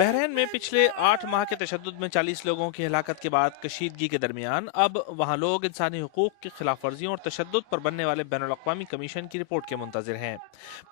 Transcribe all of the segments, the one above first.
Bahrain में पिछले 8 माह के तशद्दुद में 40 लोगों की हलाकत के बाद कशीदगी के दरमियान अब वहाँ लोग इंसानी हुकूक की खिलाफ वर्जियों और तशद्दुद पर बनने वाले बैनुल-अक़वामी कमीशन की रिपोर्ट के मुंतज़िर हैं।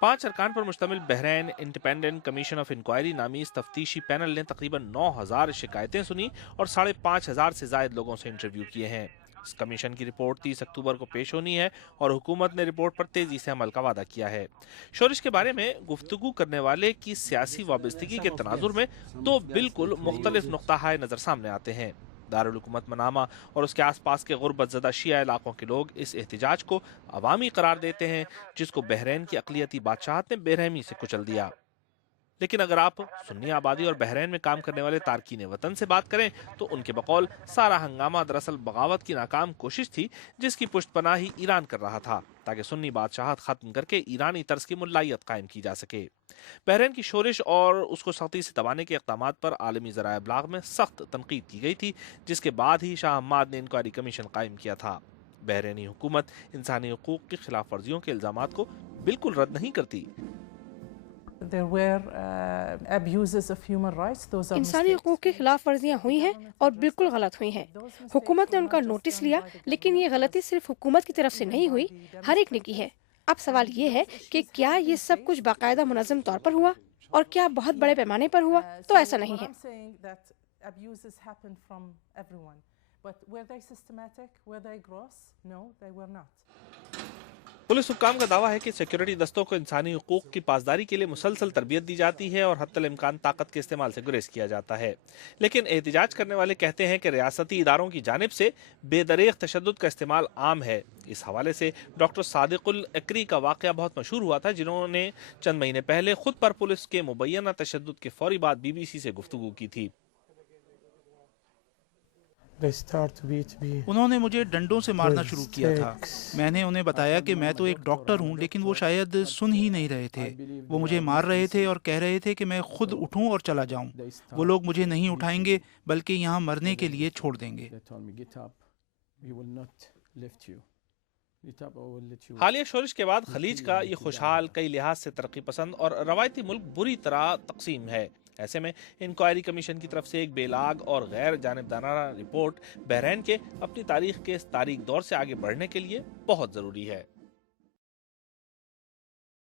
5 अरकान पर मुश्तमिल Bahrain independent commission of inquiry नामी इस तफ्तीशी पैनल ने तकरीबन 9,000 शिकायतें सुनी और 5,500 से ज़ायद लोगों से इंटरव्यू किए हैं। इस कमीशन की रिपोर्ट 30 अक्टूबर को पेश होनी है और हुकूमत ने रिपोर्ट पर तेजी से अमल का वादा किया है। शोरिश के बारे में गुफ्तगू करने वाले की सियासी वाबस्तगी के तनाजुर में 2 बिल्कुल मुख्तलिफ नुक्ता नजर सामने आते हैं। दारुल हुकूमत मनामा और उसके आसपास के गुर्बत ज़दा शिया इलाकों के लोग इस एहतिजाज को अवामी करार देते हैं, जिसको बहरीन की अक़लियती बादशाहत ने बेरहमी से कुचल दिया। लेकिन अगर आप सुन्नी आबादी और बहरीन में काम करने वाले तारकीन वतन से बात करें तो उनके बकौल सारा हंगामा दरअसल बगावत की नाकाम कोशिश थी, जिसकी पुष्टपनाही ईरान कर रहा था ताकि सुन्नी बादशाहत खत्म करके ईरानी तर्ज की मुल्लायत कायम की जा सके। बहरीन की शोरिश और उसको सख्ती से दबाने के इक़दामात पर आलमी ज़राए इब्लाग में सख्त तनकीद की गई थी, जिसके बाद ही शाह हम्माद ने इंक्वायरी कमीशन कायम किया था। बहरीनी हुकूमत इंसानी हुकूक की खिलाफ वर्जियों के इल्ज़ामात को बिल्कुल रद्द नहीं करती। इंसानी हुकूक की खिलाफ वर्जियाँ हुई हैं और बिल्कुल गलत हुई हैं। हुकूमत ने उनका नोटिस लिया, लेकिन ये गलती सिर्फ हुकूमत की तरफ से नहीं हुई, हर एक ने की है। अब सवाल ये है कि क्या ये सब कुछ बाकायदा मुनज़्ज़म तौर पर हुआ और क्या बहुत बड़े पैमाने पर हुआ? तो ऐसा नहीं है। पुलिस हुक्काम का दावा है कि सिक्योरिटी दस्तों को इंसानी हुकूक की पासदारी के लिए मुसलसल तरबियत दी जाती है और हत्तल इम्कान ताकत के इस्तेमाल से गुरेज किया जाता है। लेकिन एहतिजाज करने वाले कहते हैं कि रियासती इदारों की जानिब से बेदरीग तशद्दुद का इस्तेमाल आम है। इस हवाले से डॉक्टर सादिकुल अकरी का वाक़या बहुत मशहूर हुआ था, जिन्होंने चंद महीने पहले खुद पर पुलिस के मुबैना तशद्दुद के फौरी बाद BBC से गुफ्तगू की थी। उन्होंने मुझे डंडों से मारना शुरू किया था। मैंने उन्हें बताया कि मैं तो एक डॉक्टर हूं, लेकिन वो शायद सुन ही नहीं रहे थे। वो मुझे मार रहे थे और कह रहे थे कि मैं खुद उठूं और चला जाऊं। वो लोग मुझे नहीं उठाएंगे बल्कि यहाँ मरने के लिए छोड़ देंगे। हालिया शोरिश के बाद खलीज का ये खुशहाल, कई लिहाज से तरक्की पसंद और रवायती मुल्क बुरी तरह तकसीम है। ऐसे में इंक्वायरी कमीशन की तरफ से एक बेलाग और गैर जानिबदाराना रिपोर्ट बहरीन के अपनी तारीख के इस तारीख दौर से आगे बढ़ने के लिए बहुत ज़रूरी है।